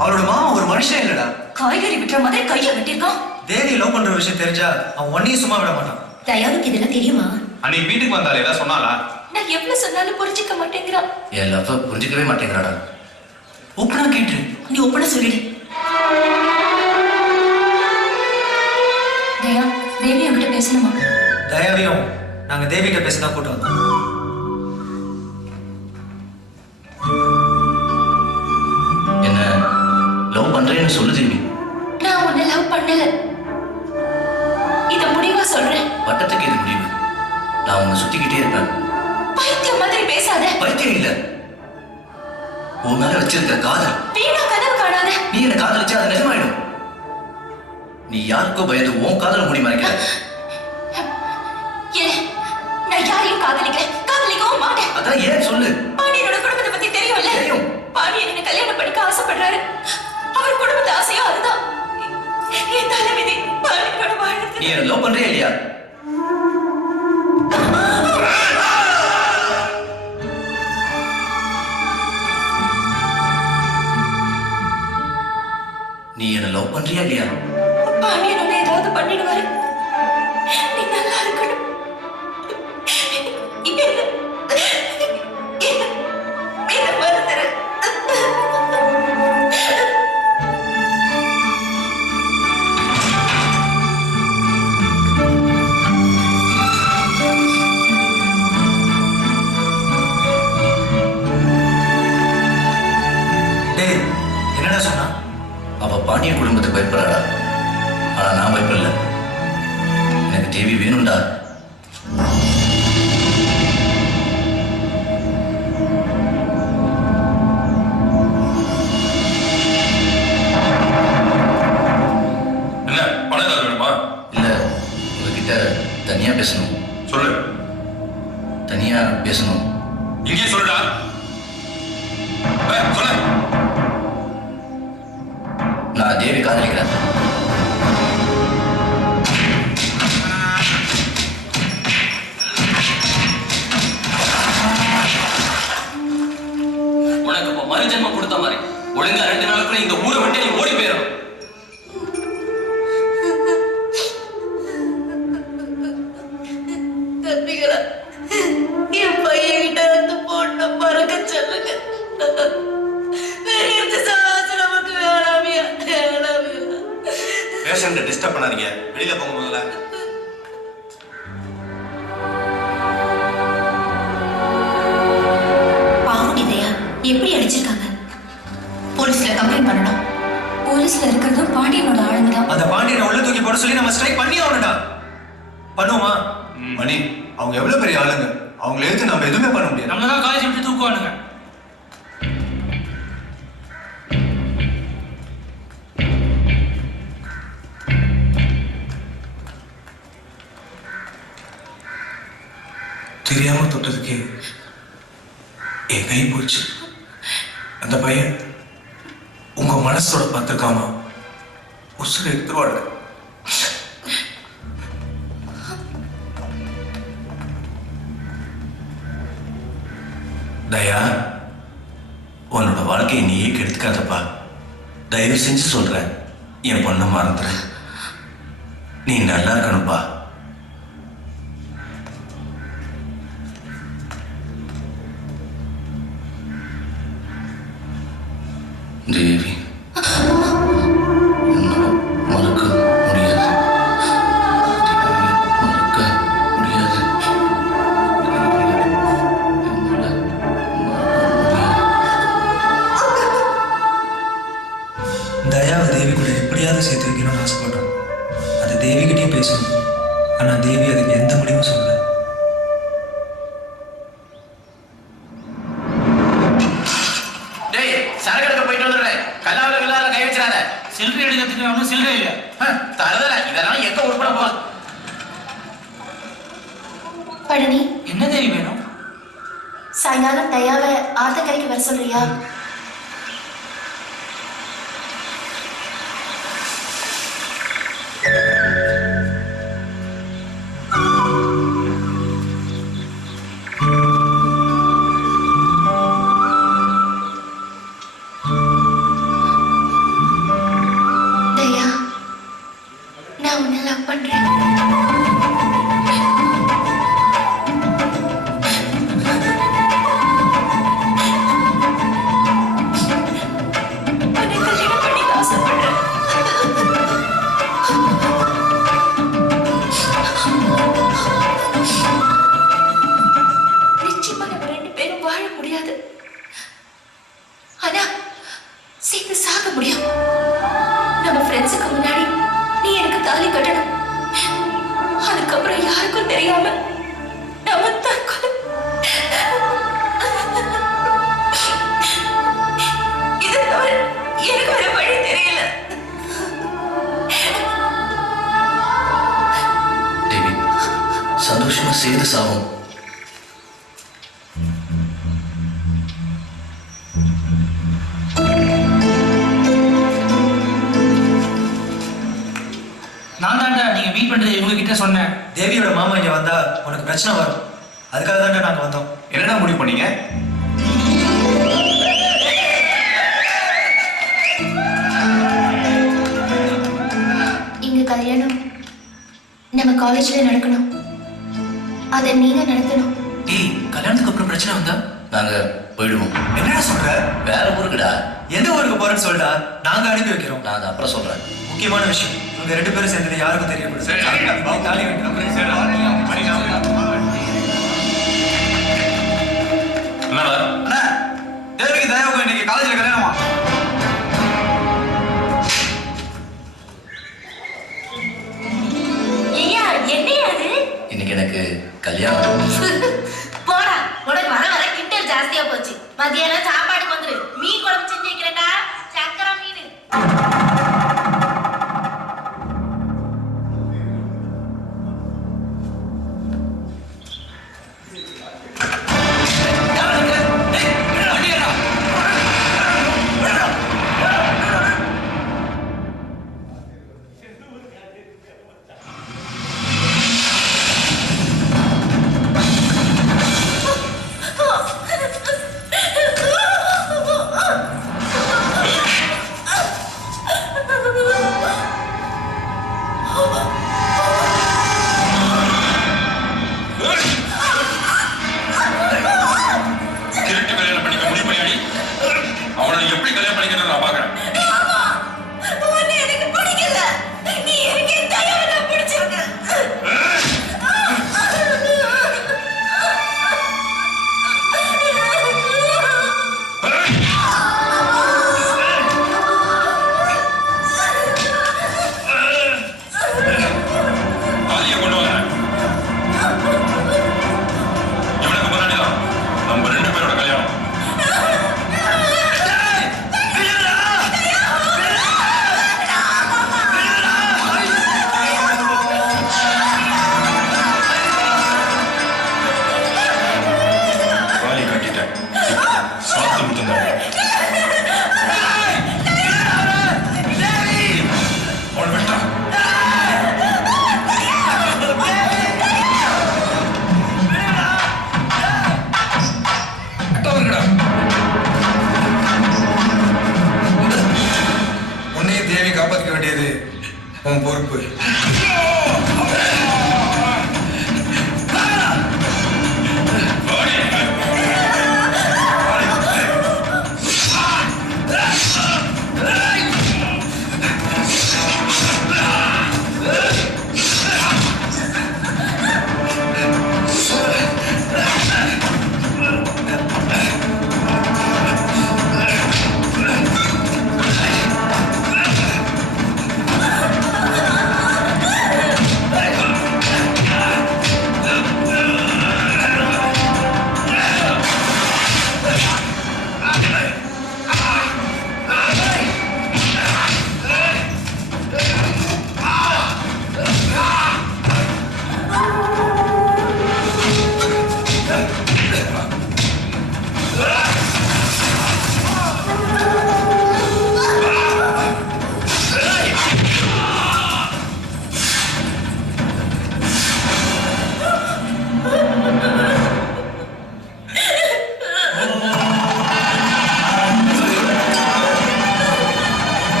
அவளோட மாமா ஒரு மனுஷன் இல்லடா. காய்கறி விட்டுற மாதிரி கையை வெட்டிருக்கான். தேவி லவ் பண்ற விஷயம் தெரிஞ்சா அவன் ஒன்னையும் சும்மா விட மாட்டான். தயாவுக்கு இதெல்லாம் தெரியுமா? அன்னைக்கு வீட்டுக்கு வந்தாலே ஏதாவது சொன்னாலா? நான் எவ்வளவு சொன்னாலும் புரிஞ்சுக்க மாட்டேங்கிறா. என் லவ் புரிஞ்சுக்கவே மாட்டேங்கிறாடா. ஒப்பனா கேட்டு நீ ஒப்பனை சொல்லிடு. தயா, தேவி என்கிட்ட பேசணுமா? தயாவையும் நாங்க தேவிகிட்ட பேசதான் கூட்டு வந்தோம். என்ன லவ் பண்றேன்னு சொல்லு தேவி. நான் உன்னை லவ் பண்ணல. இத முடிவா சொல்றேன். வட்டத்துக்கு இது முடிவு. நான் உன்னை சுத்திக்கிட்டே இருப்பேன். பைத்தியம் மாதிரி பேசாத. பைத்தியம் இல்ல, உன் மேல வச்சிருக்க காதல். வீணா கனவு காணாத. நீ என்ன காதலிச்சா அது நிஜமாயிடும். நீ யாருக்கோ பயந்து உன் காதல மூடி மறைக்கிற. நான் யாரையும் காதலிக்கல, காதலிக்கவும் மாட்டேன். அதான் ஏன் சொல்லு. பாண்டியனோட குடும்பத்தை பத்தி தெரியும்ல? தெரியும். பாண்டியன் என்ன கல்யாணம் பண்ணிக்க ஆசைப்படுறாரு. அவர் குடும்பத்து ஆசையும் அதுதான். என் தலைவிதி பாண்டியனோட வாழ்க்கை. நீ என்ன லவ் பண்றியா இல்லையா? நீ என்ன லவ் பண்றியா இல்லையா? பாண்டியனோட ஏதாவது பண்ணிடுவாரு. நீ நல்லா இருக்கணும். என்ன மறந்துரு. டேய், என்னடா சொன்னா? அவ பாண்டியன் குடும்பத்துக்கு பயப்படுறாடா. ஆனா நான் பயப்படல. எனக்கு தேவி வேணும்டா. என்ன பணம் ஏதாவது வேணுமா? இல்ல, உங்ககிட்ட தனியா பேசணும். சொல்லு. தனியா பேசணும். இங்கே சொல்லுடா. சொல்லு. நான் தேவி காதலிக்கிறேன். உனக்கு இப்ப மறுஜென்மம் கொடுத்த மாதிரி ஒழுங்கா 2 நாளுக்குள்ள இந்த ஊரை விட்டு நீ ஓடி போயிடும். தம்பிகளா, என் பையன்கிட்ட அந்த பொண்ணை மறக்க சொல்லுங்க. நமக்கு வேணாமியா, வேணாமியா. பேஷண்ட்டை டிஸ்டர்ப் பண்ணாதீங்க. வெளியில போங்க முதல்ல. பாவம் இதயா, எப்படி அடிச்சிருக்காங்க? போலீஸ்ல கம்ப்ளைண்ட் பண்ணணும். போலீஸ்ல இருக்கிறதும் பாண்டியனோட ஆளுங்க தான். அந்த பாண்டியனை உள்ள தூக்கி போட சொல்லி நம்ம ஸ்ட்ரைக் பண்ணி ஆகணும்டா. பண்ணுவோமா? மணி, அவங்க எவ்வளவு பெரிய ஆளுங்க. அவங்களை எடுத்து நம்ம எதுவுமே பண்ண முடியாது. நம்ம தான் காலேஜ் விட்டு தூக்குவானுங்க. தெரியாம தொட்டதுக்கு என் கை போச்சு. அந்த பையன் உங்க மனசோட பார்த்துக்காம உசுரை எடுத்துருவாடு. தயா, உன்னோட வாழ்க்கையை நீயே கெடுத்துக்காதப்பா. தயவு செஞ்சு சொல்றேன், என் பொண்ணை மறந்துற. நீ நல்லா இருக்கணும்ப்பா. தேவி, மறக்க முடியாது. மறக்க முடியாது. தயாவை தேவி கூட எப்படியாவது சேர்த்து வைக்கணும்னு ஆசைப்பட்டோம். அது தேவிகிட்டயும் பேசணும். ஆனா தேவி அதுக்கு எந்த முடிவும் சொல்லல. சில்லறை எடுக்கிறதுக்கு ஒன்றும் சில்லறை இல்லை. தரதல இதெல்லாம் எங்க உருப்பட போகுது? பழனி, என்ன தேவி வேணும்? சாயங்காலம் தயாவை ஆத்தக்கரைக்கு வர சொல்றியா? உன்னை லவ் பண்றேன். உன்னை கல்யாணம் பண்ணிக்க ஆசைப்படுறேன். நிச்சயமா நம்ம 2 பேரும் வாழ முடியாது. ஆனா சேர்ந்து சாக முடியும். நம்ம ஃப்ரெண்ட்ஸுக்கு முன்னாடி நீ எனக்கு தாலி கட்டணும். அதுக்கப்புறம் யாருக்கும் தெரியாம நம்ம தற்கொலை. இது தவிர எனக்கு வேற வழி தெரியல. தேவி, சந்தோஷமா சேர்ந்து சாகும். நான் தான்டா நீங்க மீட் பண்றது இவங்க கிட்ட சொன்னேன். தேவியோட மாமா இங்க வந்தா உனக்கு பிரச்சனை வரும். அதுக்காக தான்டா நாங்க வந்தோம். என்னடா முடிவு பண்ணீங்க? இங்க கல்யாணம் நம்ம காலேஜ்ல நடக்கணும். அதை நீங்க நடத்தணும். டேய், கல்யாணத்துக்கு அப்புறம் பிரச்சனை வந்தா நாங்க போயிடுவோம். என்னடா சொல்ற? வேற ஊருக்குடா. எந்த ஊருக்கு போறேன்னு சொல்லிட்டா நாங்க அனுப்பி வைக்கிறோம். நான் அதை அப்புறம் சொல்றேன். முக்கியமான விஷயம், இவங்க 2 பேரும் சேர்ந்தது யாருக்கும் தெரியக்கூடாது. சரி, நீ தாலி கட்டு. என்னடா? அண்ணா, தேவிக்கு தயாவுக்கு இன்னைக்கு காலேஜ்ல கல்யாணமா? ஐயா என்னையா அது? இன்னைக்கு எனக்கு கல்யாணம். போடா, உனக்கு வர வர கிண்டல் ஜாஸ்தியா போச்சு. மதியானம் சாப்பாடுக்கு வந்துரு. மீன் குழம்பு செஞ்சு வைக்கிறேன்டா. சக்கரை மீன். திருட்டு கல்யாணம் பண்ணிக்க முடிவு பண்ணியாடி? அவனை நீ எப்படி கல்யாணம் பண்ணிக்கணும்னு நான் பாக்குறேன். உன்னை எனக்கு பிடிக்கல. நீ எனக்கு தயவு தான் பிடிச்சிருக்கு. தாலியை கொண்டு வாங்க. இவனுக்கு முன்னாடிதான் நம்ம 2 பேரோட கல்யாணம். தாலி கட்டிட்டேன். சாத்து முத்துந்தாங்க. அவனை விட்டா. உன்னையும் தேவி காப்பாற்றிக்க வேண்டியது உன் பொறுப்பு.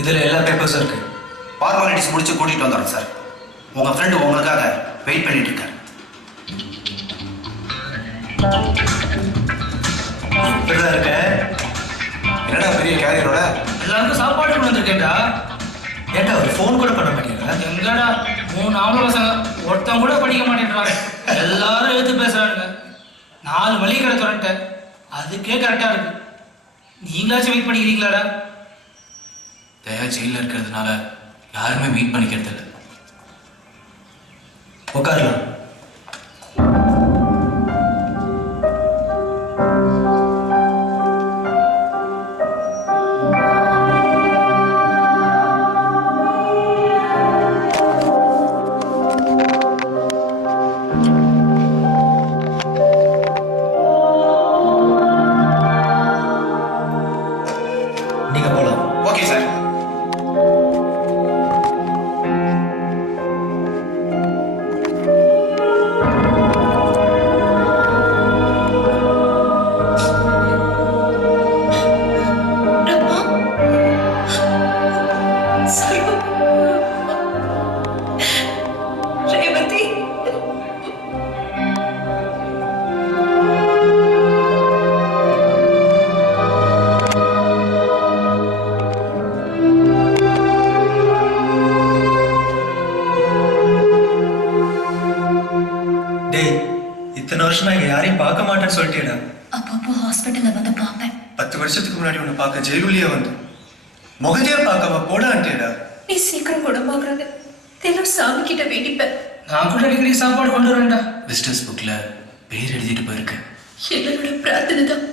இதில் எல்லா பேப்பர்ஸும் இருக்கு. ஃபார்மாலிட்டிஸ் முடிச்சு கூட்டிகிட்டு வந்துடுறேன் சார். உங்கள் ஃப்ரெண்டு உங்களுக்காக வெயிட் பண்ணிட்டு இருக்காரு. இப்படிதான் இருக்க. என்னடா பெரிய கேரியரோட எல்லாருக்கும் சாப்பாடு கொண்டு வந்திருக்கேன்டா. ஏன்டா ஒரு ஃபோன் கூட பண்ண மாட்டேங்கிறா? எங்கடா 3 ஆம்பளை பசங்க ஒருத்தன் கூட படிக்க மாட்டேன்றாங்க. எல்லாரும் எழுத்து பேசுறானுங்க. 4 மளிகை கடை தொடன்ட்டேன். அதுக்கே கரெக்டா இருக்கு. நீங்களாச்சும் வெயிட் பண்ணிக்கிறீங்களாடா? தயா ஜெயிலில் இருக்கிறதுனால யாருமே மீட் பண்ணிக்கிறது இல்லை. உட்காரலாம். நீங்க போலாம். Okay sir. ரமா, சர்வம், ரேவதி, டேய், இத்தனை வருஷமா இங்க யாரையும் பார்க்க மாட்டேன்னு சொல்லிட்டேடா. அப்பப்போ ஹாஸ்பிட்டல்ல வந்து பார்ப்பேன். 10 வருஷத்துக்கு முன்னாடி உன்னை பார்க்க ஜெயிலுலயே வந்து முகத்தையே பார்க்காம போடான்ட்டேடா. நீ சீக்கிரம் குணமாகறது தினம் சாமி கிட்ட வேண்டிப்பேன். நான் கூட அடிக்கடி சாப்பாடு கொண்டு வரேன்டா. விசிட்டர்ஸ் புக்கில் பேர் எழுதிட்டு போயிருக்கு. என்னோட பிரார்த்தனை தான்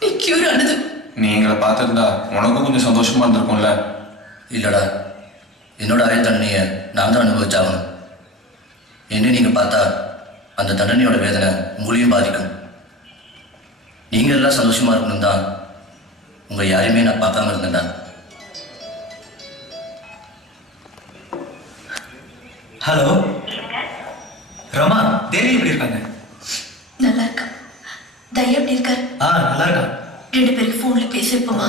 நீ கியூர் ஆனது. நீ எங்களை பார்த்துருந்தா உனக்கும் கொஞ்சம் சந்தோஷமா இருந்திருக்கும்ல. இல்லைடா, என்னோட ஆயுள் தண்டனையை நான் தான் அனுபவிச்சாகணும். என்ன நீங்கள் பார்த்தா அந்த தண்டனையோட வேதனை உங்களையும் பாதிக்கும். நீங்கள் எல்லாம் சந்தோஷமாக இருக்கணும் தான் உங்கள் யாரையுமே நான் பார்க்காம இருந்தேன்டா. ஹலோ ரமா, தேவி எப்படி இருக்காங்க? நல்லா இருக்கா? தயா எப்படி இருக்காரு? நல்லா இருக்கான். 2 பேருக்கு போன்ல பேசிருப்போமா?